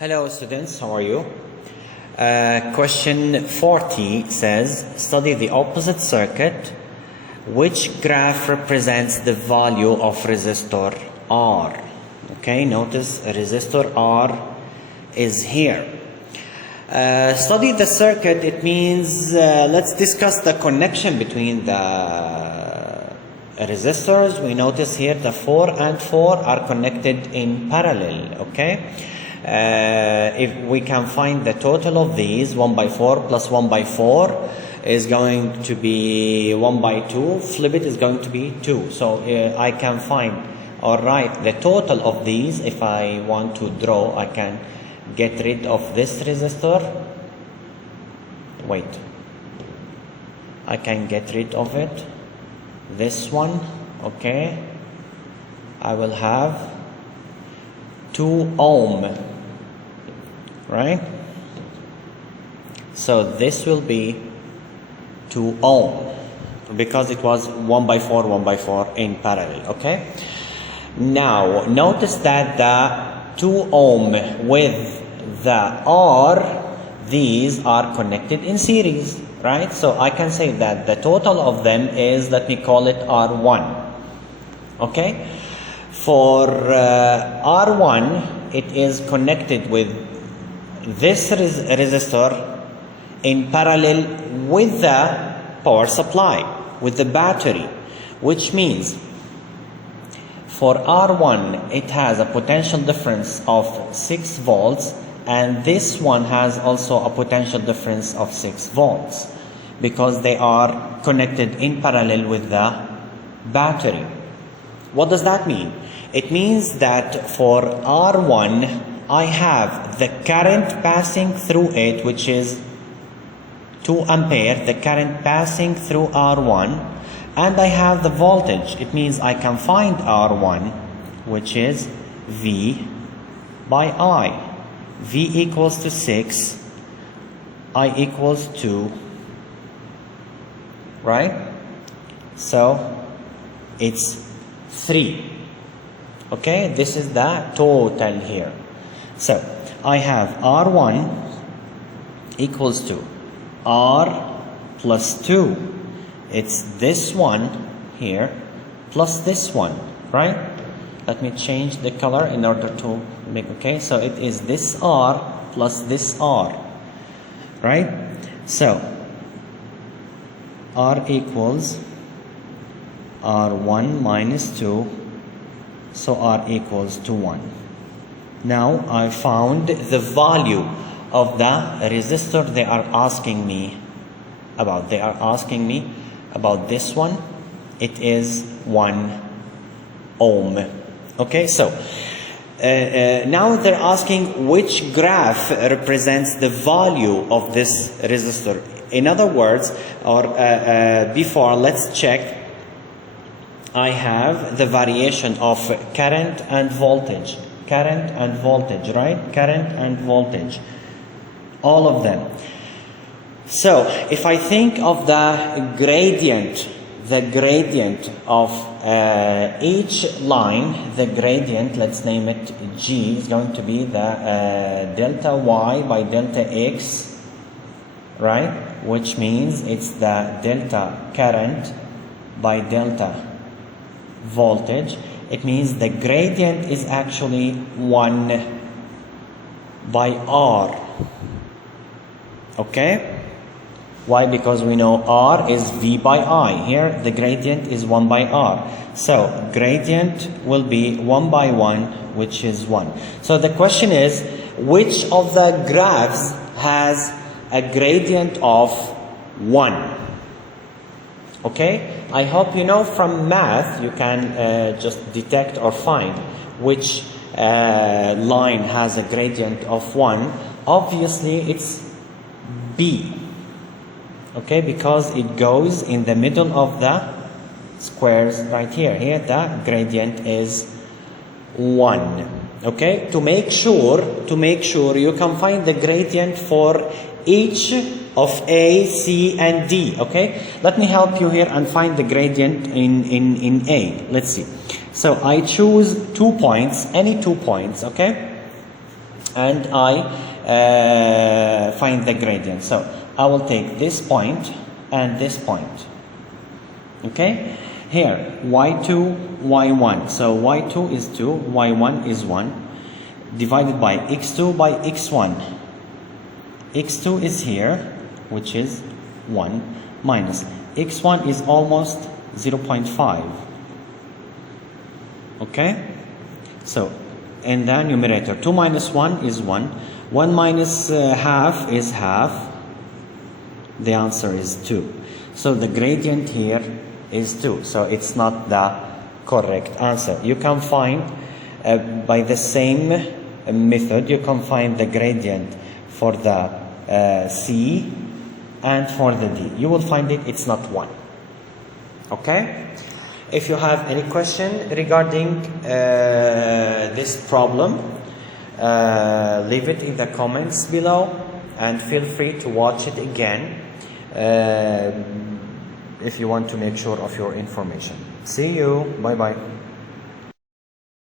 Hello students, how are you? Question 40 says, study the opposite circuit. Which graph represents the value of resistor R? Okay, notice resistor R is here. Study the circuit, it means let's discuss the connection between the resistors. We notice here the 4 and 4 are connected in parallel, okay? If we can find the total of these, 1 by 4 plus 1 by 4 is going to be 1 by 2, flip it is going to be 2. So I can find or write the total of these. If I want to draw, I can get rid of this resistor. Wait, I can get rid of it. This one, okay, I will have 2 ohm, right? So this will be 2 ohm because it was 1 by 4, 1 by 4 in parallel, okay? Now notice that the 2 ohm with the R, these are connected in series, right? So I can say that the total of them is, let me call it R1, okay? For R1, it is connected with this resistor in parallel with the power supply, with the battery, which means for R1, it has a potential difference of 6 volts, and this one has also a potential difference of 6 volts because they are connected in parallel with the battery. What does that mean? It means that for R1, I have the current passing through it, which is 2 ampere, the current passing through R1, and I have the voltage. It means I can find R1, which is V by I. V equals to 6, I equals 2, right? So it's 3. Okay, this is the total here. So I have R1 equals to R plus 2. It's this one here plus this one, right? Let me change the color in order to make, okay? So it is this R plus this R, right? So R equals R1 minus 2, so R equals to 1. Now I found the value of the resistor they are asking me about. They are asking me about this one. It is 1 ohm. Okay, so now they're asking which graph represents the value of this resistor. In other words, or before, let's check. I have the variation of current and voltage. Current and voltage, right? Current and voltage. All of them. So if I think of the gradient of each line, the gradient, let's name it G, is going to be the delta Y by delta X, right? Which means it's the delta current by delta voltage. It means the gradient is actually 1 by R. Okay? Why? Because we know R is V by I. Here the gradient is 1 by R. So gradient will be 1 by 1, which is 1. So the question is, which of the graphs has a gradient of 1? Okay? I hope you know from math you can just detect or find which line has a gradient of 1. Obviously it's B. Okay, because it goes in the middle of the squares right here. Here the gradient is 1. Okay, to make sure you can find the gradient for each of A, C, and D. Okay, let me help you here and find the gradient in A. Let's see. So I choose 2 points, any 2 points. Okay, and I find the gradient. So I will take this point and this point. Okay, here y2, y1. So y2 is 2, y1 is 1, divided by x2 by x1. x2 is here, which is 1, minus x1 is almost 0.5. Okay, so in the numerator, 2 minus 1 is 1, 1 minus half is half. The answer is 2. So the gradient here is 2. So it's not the correct answer. You can find by the same method, you can find the gradient for the C and for the D. You will find it's not 1. Okay? If you have any question regarding this problem, leave it in the comments below and feel free to watch it again if you want to make sure of your information. See you. Bye bye.